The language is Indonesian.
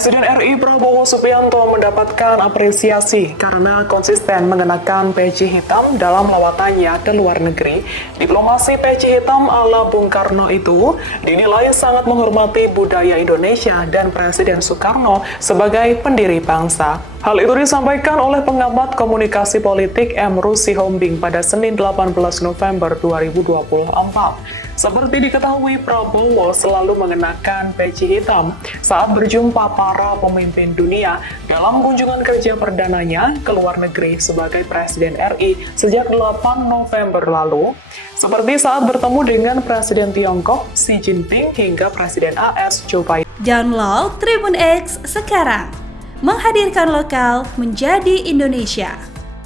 Presiden RI Prabowo Subianto mendapatkan apresiasi karena konsisten mengenakan peci hitam dalam lawatannya ke luar negeri. Diplomasi peci hitam ala Bung Karno itu dinilai sangat menghormati budaya Indonesia dan Presiden Soekarno sebagai pendiri bangsa. Hal itu disampaikan oleh pengamat komunikasi politik Emru Sihombing pada Senin 18 November 2024. Seperti diketahui, Prabowo selalu mengenakan peci hitam saat berjumpa para pemimpin dunia dalam kunjungan kerja perdananya ke luar negeri sebagai Presiden RI sejak 8 November lalu, seperti saat bertemu dengan Presiden Tiongkok Xi Jinping hingga Presiden AS Joe Biden. Download Tribun X sekarang, menghadirkan lokal menjadi Indonesia.